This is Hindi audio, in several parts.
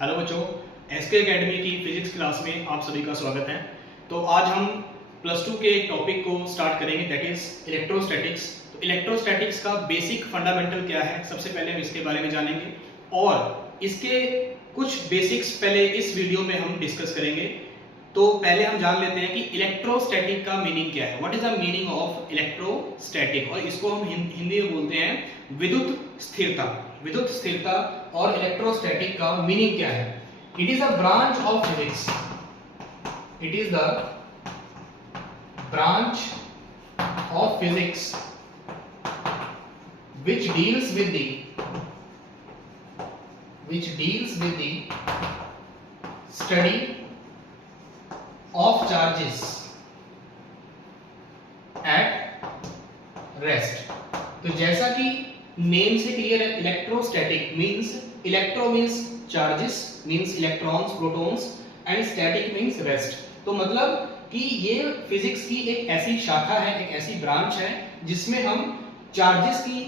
हेलो बच्चों, एसके एकेडमी की फिजिक्स क्लास में आप सभी का स्वागत है। तो आज हम प्लस टू के एक टॉपिक को स्टार्ट करेंगे, दैट इज इलेक्ट्रोस्टैटिक्स। तो इलेक्ट्रोस्टैटिक्स का बेसिक फंडामेंटल क्या है, सबसे पहले हम इसके बारे में जानेंगे और इसके कुछ बेसिक्स पहले इस वीडियो में हम डिस्कस करेंगे। तो पहले हम जान लेते हैं कि इलेक्ट्रोस्टैटिक का मीनिंग क्या है, what is the meaning of electrostatic, और इसको हम हिंदी में बोलते हैं विद्युत स्थिरता। विद्युत स्थिरता और इलेक्ट्रोस्टैटिक का मीनिंग क्या है? It is a branch of physics, it is the branch of physics which deals with the study of charges at rest। तो जैसा कि नेम से क्लियर है, electrostatic means electro means charges, means electrons, protons, and static means rest. तो मतलब कि ये फिजिक्स की एक ऐसी शाखा है, एक ऐसी ब्रांच है जिसमें हम चार्जेस की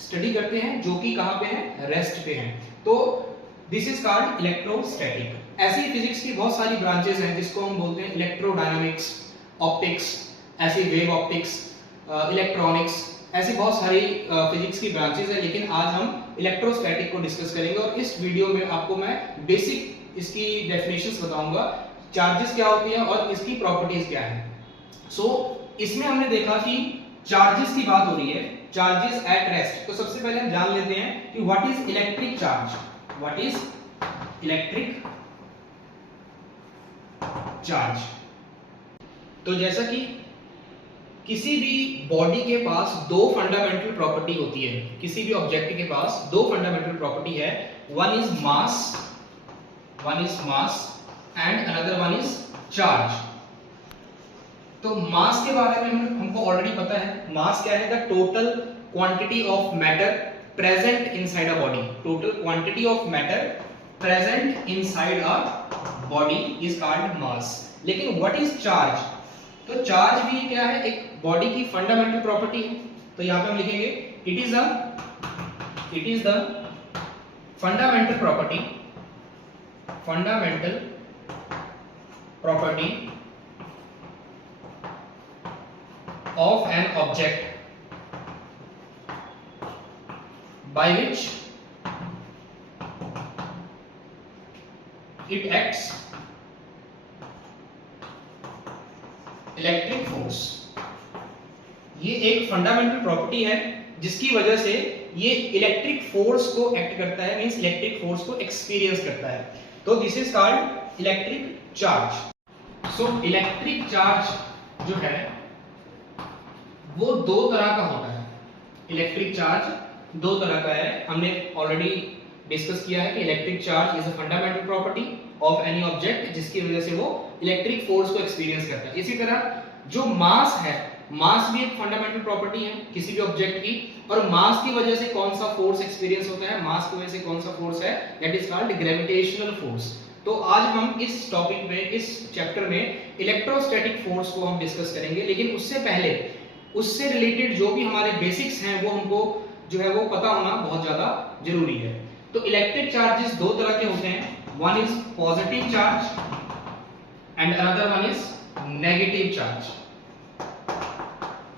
स्टडी करते हैं जो कि कहां पे है, रेस्ट पे हैं। तो दिस इज कॉल्ड इलेक्ट्रोस्टैटिक। ऐसी फिजिक्स की बहुत सारी ब्रांचेस हैं जिसको हम बोलते हैं इलेक्ट्रोडायनामिक्स, ऑप्टिक्स, ऐसी वेव ऑप्टिक्स, इलेक्ट्रॉनिक्स, ऐसी बहुत सारी फिजिक्स की ब्रांचेस हैं। लेकिन आज हम इलेक्ट्रोस्टैटिक को डिस्कस करेंगे और इस वीडियो में आपको मैं बेसिक इसकी डेफिनेशंस बताऊंगा, चार्जेस क्या होती हैं और इसकी प्रॉपर्टीज क्या है। सो इसमें हमने देखा कि चार्जेस की बात हो रही है, चार्जेस एट रेस्ट। तो सबसे पहले हम जान लेते हैं कि what is electric charge, what is electric charge. तो जैसा कि किसी भी बॉडी के पास दो फंडामेंटल प्रॉपर्टी होती है, किसी भी ऑब्जेक्ट के पास दो फंडामेंटल प्रॉपर्टी है, one is mass and another one is charge. तो मास के बारे में हमको ऑलरेडी पता है। मास क्या है? The total quantity of matter present inside a body, total quantity of matter present inside a body is called मास। लेकिन व्हाट इज चार्ज? तो चार्ज भी क्या है? एक बॉडी की फंडामेंटल प्रॉपर्टी है। तो यहां पे हम लिखेंगे it is the fundamental property of an object by which it acts electric force। ये एक फंडामेंटल प्रॉपर्टी है जिसकी वजह से ये इलेक्ट्रिक फोर्स को एक्ट करता है, मींस इलेक्ट्रिक फोर्स को एक्सपीरियंस करता है। तो this is called electric charge. So electric charge जो है वो दो तरह का होता है। इलेक्ट्रिक चार्ज दो तरह का है, हमने ऑलरेडी डिस्कस किया है कि electric charge is a fundamental property of any object जिसकी वजह से वो इलेक्ट्रिक फोर्स को एक्सपीरियंस करता है। इसी तरह जो मास है, मास भी एक फंडामेंटल प्रॉपर्टी है किसी भी ऑब्जेक्ट की, और मास की वजह से कौन सा फोर्स एक्सपीरियंस होता है, मास की वजह से कौन सा फोर्स है, that is called gravitational force. तो आज हम इस टॉपिक में, इस चैप्टर में इलेक्ट्रोस्टैटिक फोर्स को हम डिस्कस करेंगे। लेकिन उससे पहले उससे रिलेटेड जो भी हमारे बेसिक्स हैं वो हमको जो है वो पता होना बहुत ज्यादा जरूरी है। तो इलेक्ट्रिक चार्जेस दो तरह के होते हैं, one is positive charge and another one is negative charge.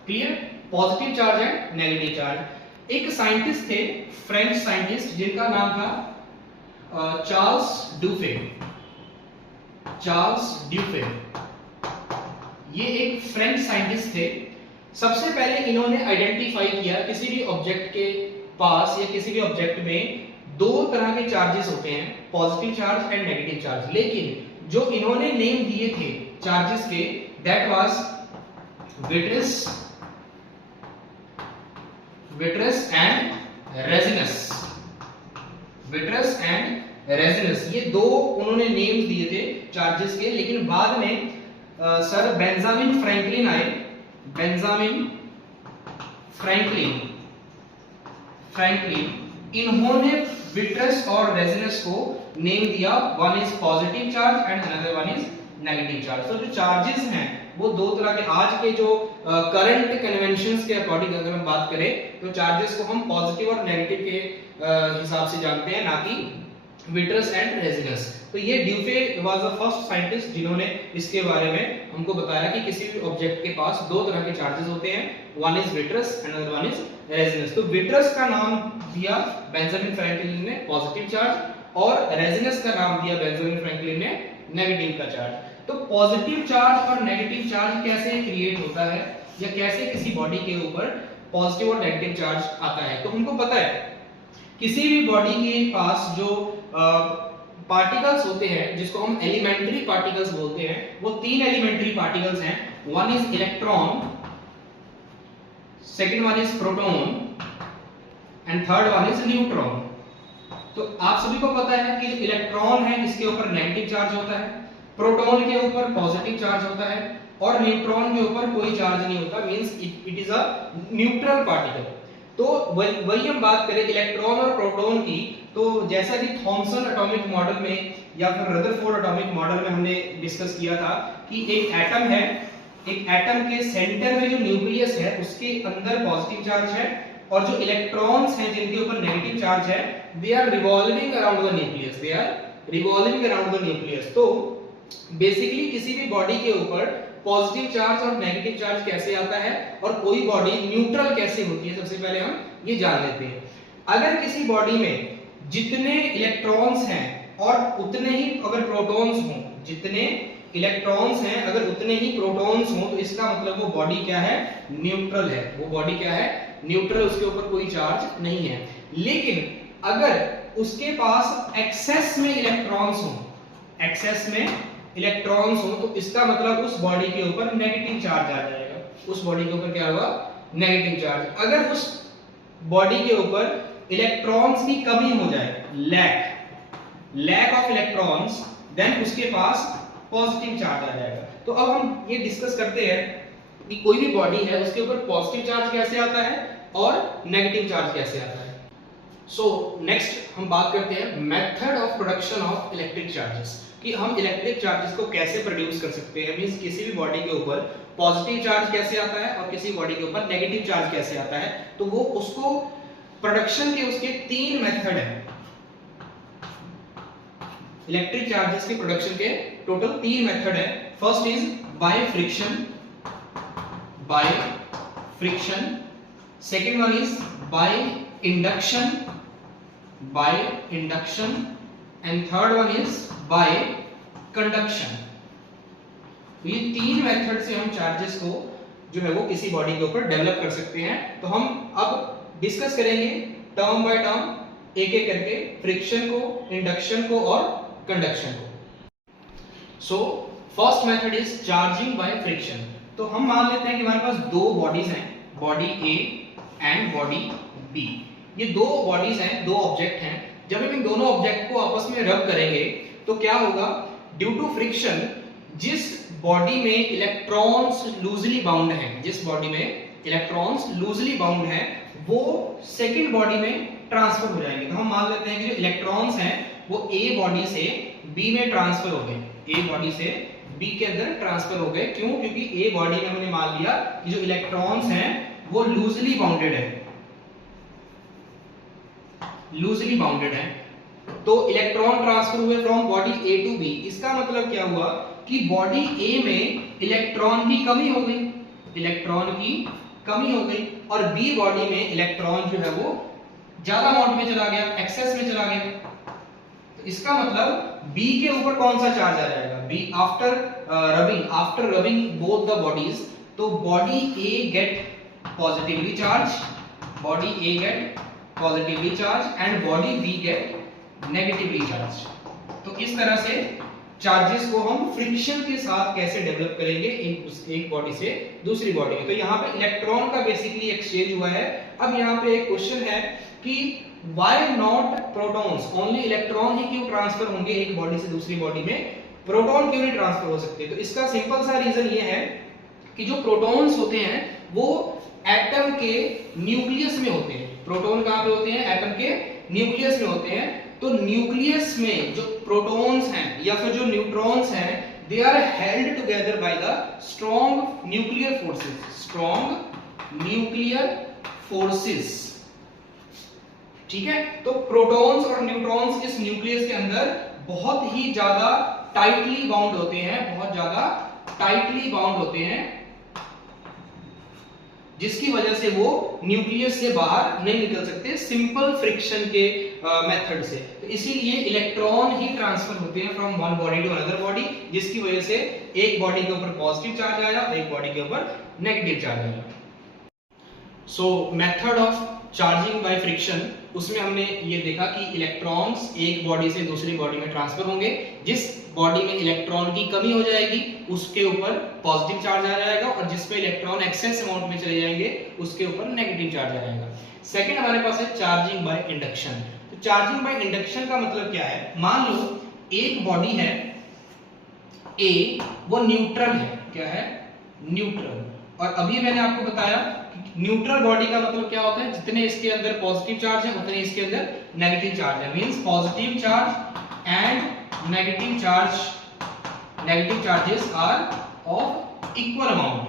Clear? Positive charge and negative charge. एक साइंटिस्ट थे, फ्रेंच साइंटिस्ट, जिनका नाम था चार्ल्स ड्यूफे। ये एक फ्रेंच साइंटिस्ट थे। सबसे पहले इन्होंने आइडेंटिफाई किया किसी भी ऑब्जेक्ट के पास या किसी भी ऑब्जेक्ट में दो तरह के चार्जेस होते हैं, positive charge and negative charge. लेकिन जो इन्होंने नेम दिए थे चार्जेस के, that was vitreous and resinous. ये दो उन्होंने नेम दिए थे चार्जेस के। लेकिन बाद में सर बेंजामिन फ्रैंकलिन आए। इन्होंने विट्रस और रेजिनस को नेम दिया, one is positive charge and another one is negative charge. तो जो चार्जेस हैं वो दो तरह के, आज के जो करंट कन्वेंशंस के अकॉर्डिंग अगर हम बात करें तो चार्जेस को हम पॉजिटिव और नेगेटिव के हिसाब से जानते हैं, ना कि विट्रस एंड रेजिनस। तो ये ड्यूफे वाज द फर्स्ट साइंटिस्ट जिन्होंने इसके बारे में हमको बताया कि किसी भी ऑब्जेक्ट के पास दो तरह के चार्जेस होते हैं, one is vitreous and other one is resinous. तो विट्रस का नाम दिया बेंजामिन फ्रैंकलिन ने पॉजिटिव चार्ज और रेजिनस का नाम दिया बेंजामिन फ्रैंकलिन ने नेगेटिव का चार्ज। तो पॉजिटिव चार्ज और नेगेटिव चार्ज कैसे क्रिएट होता है या कैसे किसी बॉडी के ऊपर पॉजिटिव और नेगेटिव चार्ज आता है, तो हमको पता है किसी भी बॉडी के पास जो पार्टिकल्स होते हैं जिसको हम एलिमेंट्री पार्टिकल्स बोलते हैं, वो तीन एलिमेंट्री पार्टिकल्स हैं। One is electron, second one is proton and third one is neutron. तो आप सभी को पता है कि इलेक्ट्रॉन है इसके ऊपर नेगेटिव चार्ज होता है, प्रोटॉन के ऊपर पॉजिटिव चार्ज होता है और न्यूट्रॉन के ऊपर कोई चार्ज नहीं होता, means it is a neutral particle. तो वही हम बात करें इलेक्ट्रॉन और प्रोटॉन की, तो जैसा कि थॉमसन एटॉमिक मॉडल में या फिर रदरफोर्ड एटॉमिक मॉडल में हमने डिस्कस किया था कि एक एटम है, एक एटम के सेंटर में जो न्यूक्लियस है उसके अंदर पॉजिटिव चार्ज है और जो इलेक्ट्रॉन्स हैं जिनके ऊपर नेगेटिव चार्ज है, they are revolving around the nucleus, they are revolving around the nucleus. तो बेसिकली किसी भी बॉडी के ऊपर पॉजिटिव चार्ज और नेगेटिव चार्ज कैसे आता है और कोई बॉडी न्यूट्रल कैसे होती है, सबसे पहले हम ये जान लेते हैं। अगर किसी बॉडी में जितने इलेक्ट्रॉन्स हैं और उतने ही अगर प्रोटॉन्स हों, जितने इलेक्ट्रॉन्स हैं अगर उतने ही प्रोटॉन्स हों, तो इसका मतलब वो बॉडी क्या है, न्यूट्रल है। वो बॉडी क्या है, न्यूट्रल, उसके ऊपर कोई चार्ज नहीं है। लेकिन अगर उसके पास एक्सेस में इलेक्ट्रॉन्स हों, एक्सेस में इलेक्ट्रॉन्स हो, तो इसका मतलब उस बॉडी के ऊपर नेगेटिव चार्ज आ जाएगा। उस बॉडी के ऊपर क्या होगा, नेगेटिव चार्ज। अगर उस बॉडी के ऊपर इलेक्ट्रॉन्स की कमी हो जाए, लैक ऑफ इलेक्ट्रॉन्स, देन उसके पास पॉजिटिव चार्ज आ जाएगा। तो अब हम ये डिस्कस करते हैं कि कोई भी बॉडी है उसके ऊपर पॉजिटिव चार्ज कैसे आता है और नेगेटिव चार्ज कैसे आता है। सो नेक्स्ट हम बात करते हैं method of production of electric charges, कि हम इलेक्ट्रिक चार्जेस को कैसे प्रोड्यूस कर सकते हैं। मींस किसी भी बॉडी के ऊपर पॉजिटिव चार्ज कैसे आता है और किसी बॉडी के ऊपर नेगेटिव चार्ज कैसे आता है। तो वो उसको प्रोडक्शन के उसके तीन मेथड हैं। इलेक्ट्रिक चार्जेस के प्रोडक्शन के टोटल तीन मेथड है। First is by friction, second one is by induction and third one is by conduction. तो ये तीन मेथड से हम चार्जेस को जो है वो किसी बॉडी के ऊपर डेवलप कर सकते हैं। तो हम अब डिस्कस करेंगे टर्म बाय टर्म, एक एक करके, फ्रिक्शन को, इंडक्शन को और कंडक्शन को। So first method is charging by friction. तो हम मान लेते हैं कि हमारे पास दो बॉडीज हैं, body A and body B. ये दो बॉडीज हैं, दो ऑब्जेक्ट हैं। जब हम इन दोनों ऑब्जेक्ट को आपस में रब करेंगे तो क्या होगा, ड्यू टू फ्रिक्शन जिस बॉडी में इलेक्ट्रॉन्स लूजली बाउंड हैं, जिस बॉडी में इलेक्ट्रॉन्स लूजली बाउंड हैं, वो सेकंड बॉडी में ट्रांसफर हो जाएंगे। तो हम मान लेते हैं कि जो इलेक्ट्रॉन्स हैं वो ए बॉडी से बी में ट्रांसफर हो गए, ए बॉडी से बी के अंदर ट्रांसफर हो गए। क्यों? क्योंकि ए बॉडी में हमने मान लिया कि जो इलेक्ट्रॉन्स हैं वो लूजली बाउंडेड है, लूजली बाउंडेड है। तो इलेक्ट्रॉन ट्रांसफर हुए from body A to B. इसका मतलब क्या हुआ कि बॉडी ए में इलेक्ट्रॉन की कमी हो गई, इलेक्ट्रॉन की कमी हो गई, और बी बॉडी में इलेक्ट्रॉन जो है वो ज्यादा अमाउंट में चला गया, एक्सेस में चला गया। तो इसका मतलब बी के ऊपर कौन सा चार्ज आ जाएगा, B after rubbing both the bodies, तो body A get positively charge, body A get positively charge and body B get negatively charge. तो इस तरह से चार्जेस को हम फ्रिक्शन के साथ कैसे डेवलप करेंगे एक बॉडी से दूसरी बॉडी में। तो यहाँ पे इलेक्ट्रॉन का बेसिकली एक्सचेंज हुआ है। अब यहाँ पे एक क्वेश्चन है कि why not protons, only electron ही क्यों ट्रांसफर होंगे एक बॉडी से दूसरी बॉडी में, प्रोटॉन क्यों नहीं ट्रांसफर हो सकते। तो इसका सिंपल सा रीजन ये है कि जो प्रोटॉन्स होते हैं वो एटम के न्यूक्लियस में होते हैं। प्रोटॉन कहाँ पे होते हैं, एटम के न्यूक्लियस में होते हैं। तो न्यूक्लियस में जो प्रोटॉन्स हैं या फिर जो न्यूट्रॉन्स हैं, they are held together by the strong nuclear forces, strong nuclear forces. ठीक है। तो प्रोटॉन्स और न्यूट्रॉन्स इस न्यूक्लियस के अंदर बहुत ही ज्यादा टाइटली बाउंड होते हैं, बहुत ज्यादा टाइटली बाउंड होते हैं, जिसकी वजह से वो न्यूक्लियस से बाहर नहीं निकल सकते सिंपल फ्रिक्शन के मेथड से। तो इसीलिए इलेक्ट्रॉन ही ट्रांसफर होते हैं from one body to another body, जिसकी वजह से एक बॉडी के ऊपर पॉजिटिव चार्ज आया और एक बॉडी के ऊपर नेगेटिव चार्ज आया। सो method of charging by friction, उसमें हमने ये देखा कि इलेक्ट्रॉन्स एक बॉडी से दूसरी बॉडी में ट्रांसफर होंगे, जिस बॉडी में इलेक्ट्रॉन की कमी हो जाएगी उसके ऊपर पॉजिटिव चार्ज आ जाएगा, और जिस पे इलेक्ट्रॉन एक्सेस अमाउंट में चले जाएंगे उसके ऊपर नेगेटिव चार्ज आ जाएगा। सेकंड हमारे पास है चार्जिंग बाय इंडक्शन। तो चार्जिंग बाय इंडक्शन का मतलब क्या है? मान लो एक बॉडी है ए, वो न्यूट्रल है। क्या है? न्यूट्रल। और अभी मैंने आपको बताया न्यूट्रल बॉडी का मतलब क्या होता है? जितने इसके अंदर पॉजिटिव चार्ज है उतने इसके अंदर नेगेटिव चार्ज है। Means positive charge and negative charges are of equal amount.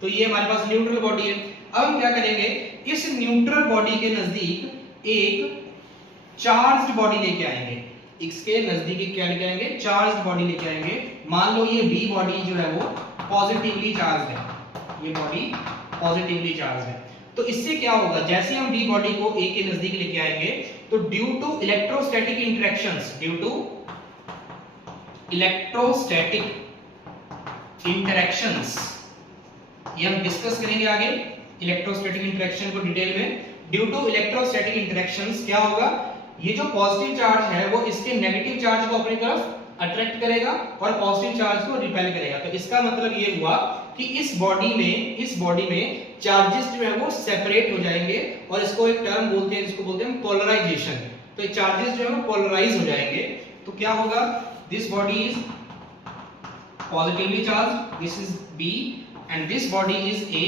तो ये हमारे पास न्यूट्रल बॉडी है। अब हम क्या करेंगे, इस न्यूट्रल बॉडी के नजदीक एक चार्ज्ड बॉडी लेके आएंगे। इसके नजदीक क्या लेके आएंगे? चार्ज्ड बॉडी लेके आएंगे। मान लो ये बी बॉडी जो है वो पॉजिटिवली चार्ज है, ये बॉडी पॉजिटिवली चार्ज है। तो इससे क्या होगा? जैसे हम बी बॉडी को ए के नजदीक लेके आएंगे तो due to electrostatic interactions, due to electrostatic interactions, ये हम डिस्कस करेंगे आगे इलेक्ट्रोस्टैटिक इंटरेक्शन को डिटेल में। ड्यू टू इलेक्ट्रोस्टैटिक इंटरेक्शंस क्या होगा? ये जो पॉजिटिव चार्ज है वो इसके नेगेटिव चार्ज को अपनी तरफ अट्रैक्ट करेगा और पॉजिटिव चार्ज को रिपेल करेगा। तो इसका मतलब ये हुआ कि इस बॉडी में चार्जेस जो है वो सेपरेट हो जाएंगे, और इसको एक टर्म बोलते हैं जिसको बोलते हैं पोलराइजेशन। तो चार्जेस जो है वो पोलराइज हो जाएंगे। तो क्या होगा? This body is positively charge, this is B and this body is A.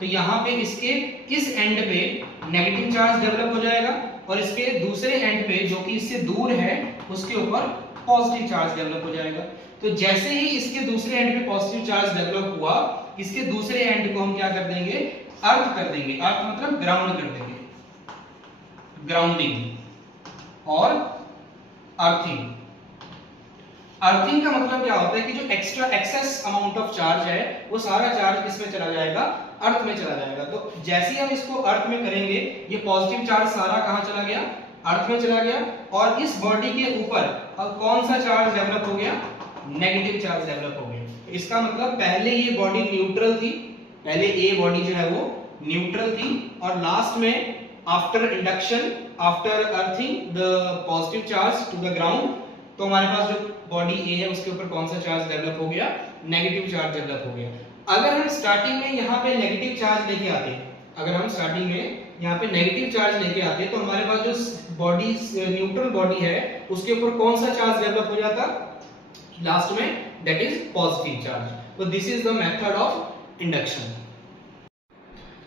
तो यहाँ पे इसके इस एंड पे नेगेटिव चार्ज डेवलप हो जाएगा, और इसके दूसरे एंड पे जो कि इससे दूर है उसके ऊपर पॉजिटिव चार्ज डेवलप हो जाएगा। तो जैसे ही इसके दूसरे एंड पे पॉजिटिव चार्ज डेवलप हुआ, इसके दूसरे एंड को हम क्या कर देंगे? अर्थ कर देंगे। अर्थ मतलब ग्राउंड कर देंगे, ग्राउंडिंग और अर्थिंग। अर्थिंग का मतलब क्या होता है कि जो extra excess amount of charge है वो सारा चार्ज किसमें चला जाएगा? अर्थ में चला जाएगा। तो जैसे ही हम इसको अर्थ में करेंगे, ये पॉजिटिव चार्ज सारा कहां चला गया? अर्थ में चला गया। और इस बॉडी के ऊपर अब कौन सा चार्ज डेवलप हो गया? नेगेटिव चार्ज डेवलप हो गया। इसका मतलब पहले ये बॉडी न्यूट्रल थी, पहले ए बॉडी जो है वो न्यूट्रल थी, और लास्ट में after induction, after earthing the positive charge to the ground, तो हमारे पास जो बॉडी ए है उसके ऊपर कौन सा चार्ज डेवलप हो गया? नेगेटिव चार्ज डेवलप हो गया। अगर हम स्टार्टिंग में यहाँ पे नेगेटिव चार्ज लेके आते, अगर हम स्टार्टिंग में यहाँ पे नेगेटिव चार्ज लेके आते, तो हमारे पास जो बॉडी न्यूट्रल बॉडी है उसके ऊपर कौन सा चार्ज डेवलप हो जाता? लास्ट में, दैट इज पॉजिटिव चार्ज। तो this is the method of induction.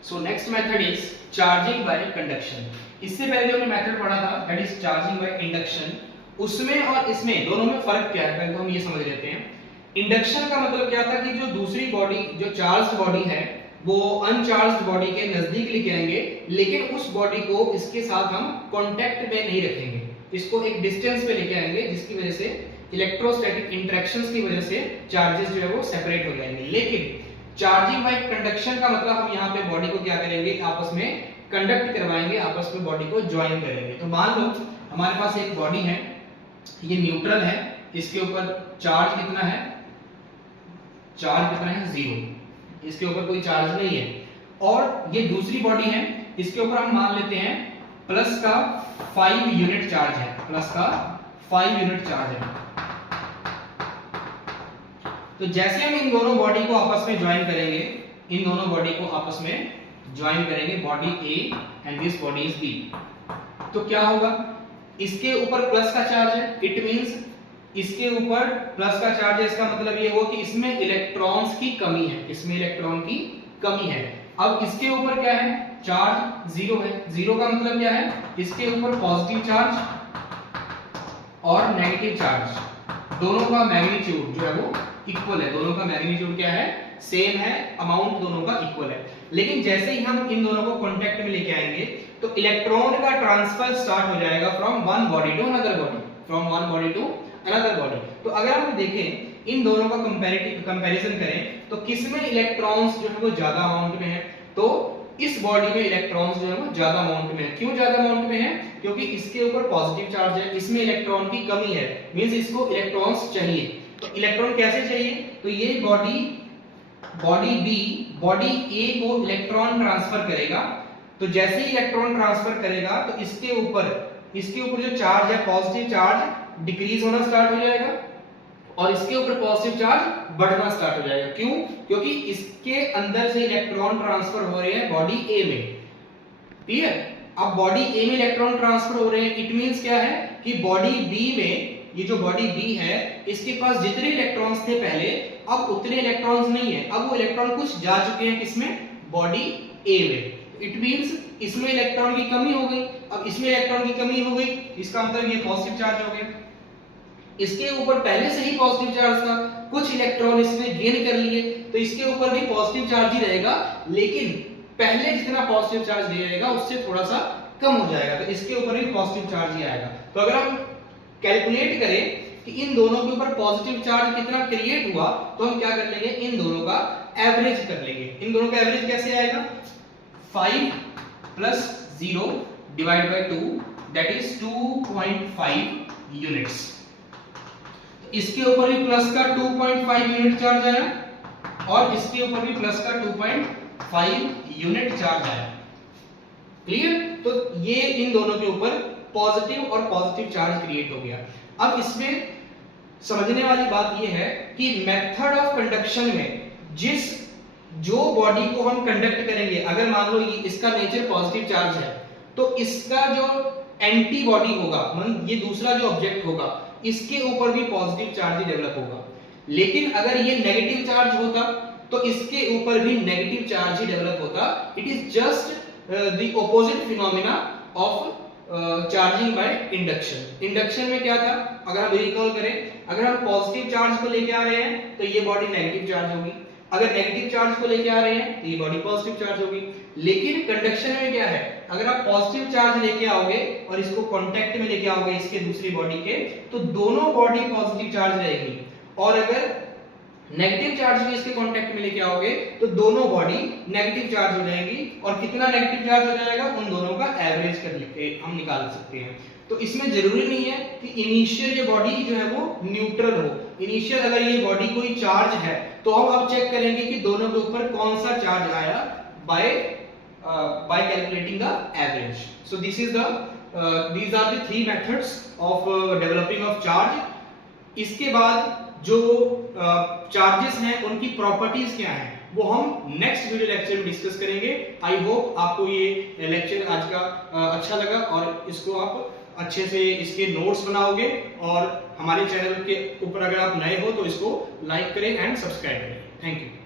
So next method is charging by conduction. इससे पहले जो हमने मेथड पढ़ा था that is charging by induction, उसमें और इसमें दोनों में फर्क क्या है पहले तो हम ये समझ लेते हैं। इंडक्शन का मतलब क्या था कि जो दूसरी बॉडी, जो चार्ज्ड बॉडी है, वो अनचार्ज्ड बॉडी के नजदीक लेके आएंगे, लेकिन उस बॉडी को इसके साथ हम कांटेक्ट में नहीं रखेंगे, इसको एक डिस्टेंस पे लेके आएंगे, जिसकी वजह से इलेक्ट्रोस्टैटिक इंटरेक्शंस की वजह से चार्जेस जो है वो सेपरेट हो जाएंगे। लेकिन चार्जिंग बाय कंडक्शन का मतलब हम यहाँ पे बॉडी को क्या करेंगे? आपस में कंडक्ट करवाएंगे, आपस में बॉडी को ज्वाइन करेंगे। तो मान लो हमारे पास एक बॉडी है, ये न्यूट्रल है, इसके ऊपर चार्ज कितना है? चार्ज कितना है? 0। इसके ऊपर कोई चार्ज नहीं है। और ये दूसरी बॉडी है, इसके ऊपर हम मान लेते हैं प्लस का 5 यूनिट चार्ज है, प्लस का 5 यूनिट चार्ज है। तो जैसे हम इन दोनों बॉडी को आपस में ज्वाइन करेंगे, इन दोनों बॉडी को आपस में ज्वाइन करेंगे, body A and this body is B, तो क्या होगा? इसके ऊपर प्लस का चार्ज है, इट मींस इसके ऊपर प्लस का चार्ज है, इसका मतलब ये हुआ कि इसमें इलेक्ट्रॉन्स की कमी है, इसमें इलेक्ट्रॉन की कमी है। अब इसके ऊपर क्या है? चार्ज 0 है। 0 का मतलब क्या है? इसके ऊपर पॉजिटिव चार्ज और नेगेटिव चार्ज, दोनों का मैग्नीट्यूड जो है वो इक्वल है, दोनों का मैग्नीट्यूड क्या है? सेम है, अमाउंट दोनों का इक्वल है। लेकिन जैसे ही हम इन दोनों को कांटेक्ट में लेके आएंगे तो इलेक्ट्रॉन का ट्रांसफर स्टार्ट हो जाएगा from one body to another body, from one body to another body. तो अगर हम देखें इन दोनों का कंपैरिजन करें तो किसमें इलेक्ट्रॉन्स जो है वो ज्यादा अमाउंट में है, तो इस बॉडी में इलेक्ट्रॉन्स जो है वो ज्यादा अमाउंट में है। क्यों ज्यादा अमाउंट में है? क्योंकि इसके ऊपर पॉजिटिव चार्ज है, इसमें इलेक्ट्रॉन की कमी है, मींस इसको इलेक्ट्रॉन्स चाहिए। तो इलेक्ट्रॉन कैसे चाहिए? तो ये बॉडी बी बॉडी ए को इलेक्ट्रॉन ट्रांसफर करेगा। तो जैसे ही इलेक्ट्रॉन ट्रांसफर करेगा तो इसके ऊपर जो चार्ज है पॉजिटिव चार्ज डिक्रीज होना स्टार्ट हो जाएगा और इसके ऊपर पॉजिटिव चार्ज बढ़ना स्टार्ट हो जाएगा। क्यों? क्योंकि इसके अंदर से इलेक्ट्रॉन ट्रांसफर हो रहे हैं बॉडी ए में। क्लियर? अब बॉडी ए में इलेक्ट्रॉन ट्रांसफर हो रहे हैं, इट मींस क्या है कि बॉडी बी में, ये जो बॉडी बी है इसके पास जितने इलेक्ट्रॉन्स थे पहले, अब उतने इलेक्ट्रॉन्स नहीं है, अब वो इलेक्ट्रॉन कुछ जा चुके हैं किसमें? बॉडी ए में। इट मींस इसमें इलेक्ट्रॉन की कमी हो गई। अब इसमें इलेक्ट्रॉन की कमी हो गई, इसका मतलब ये पॉजिटिव चार्ज हो गया। इसके ऊपर पहले से ही पॉजिटिव चार्ज था, कुछ इलेक्ट्रॉन इसने गेन कर लिए, तो इसके ऊपर भी पॉजिटिव चार्ज ही रहेगा, लेकिन पहले जितना पॉजिटिव चार्ज ले रहेगा उससे थोड़ा सा कम हो जाएगा, तो इसके ऊपर भी पॉजिटिव चार्ज ही आएगा। तो अगर हम कैलकुलेट करें कि इन दोनों के ऊपर पॉजिटिव चार्ज कितना क्रिएट हुआ, तो हम क्या कर लेंगे, इन दोनों का एवरेज कर लेंगे। इन दोनों का एवरेज कैसे आएगा? 5 + 0 / 2 दैट इज 2.5 यूनिट्स। इसके ऊपर भी प्लस का 2.5 यूनिट चार्ज आया और इसके ऊपर भी प्लस का 2.5 यूनिट चार्ज आया। क्लियर? तो ये इन दोनों के ऊपर पॉजिटिव और पॉजिटिव चार्ज क्रिएट हो गया। अब इसमें समझने वाली बात यह है कि मेथड ऑफ कंडक्शन में जो बॉडी को हम कंडक्ट करेंगे, अगर मान लो इसका नेचर पॉजिटिव चार्ज है, तो इसका जो एंटीबॉडी होगा, मतलब ये दूसरा जो ऑब्जेक्ट होगा, इसके ऊपर भी पॉजिटिव चार्ज ही डेवलप होगा। लेकिन अगर ये नेगेटिव चार्ज होता तो इसके ऊपर भी नेगेटिव चार्ज ही डेवलप होता। It is just the opposite phenomena of charging by induction. Induction में क्या था, अगर हम रिकॉल करें, अगर हम पॉजिटिव चार्ज को लेके आ रहे हैं तो ये बॉडी नेगेटिव चार्ज होगी, अगर नेगेटिव चार्ज को लेके आ रहे हैं तो ये बॉडी पॉजिटिव चार्ज होगी। लेकिन कंडक्शन में क्या है, अगर आप पॉजिटिव चार्ज लेके आओगे और इसको कांटेक्ट में लेके आओगे इसके दूसरी बॉडी के, तो दोनों बॉडी पॉजिटिव चार्ज रहेगी, और अगर नेगेटिव चार्ज भी इसके कांटेक्ट में लेके आओगे तो दोनों बॉडी नेगेटिव चार्ज हो जाएंगी। और कितना नेगेटिव चार्ज हो जाएगा, उन दोनों का एवरेज कर लेके हम निकाल सकते हैं। तो इसमें जरूरी नहीं है कि इनिशियल ये बॉडी जो है वो न्यूट्रल हो। इनिशियल अगर ये बॉडी कोई चार्ज है तो हम अब चेक करेंगे कि दोनों के ऊपर कौन सा चार्ज आया by calculating the average. So these are the three methods of developing of charge. इसके बाद जो चार्जेस हैं उनकी प्रॉपर्टीज क्या हैं वो हम नेक्स्ट वीडियो लेक्चर में डिस्कस करेंगे। आई होप आपको ये लेक्चर आज का अच्छा लगा और इसको आप अच्छे से इसके नोट्स बनाओगे, और हमारे चैनल के ऊपर अगर आप नए हो तो इसको लाइक करें एंड सब्सक्राइब करें। Thank you.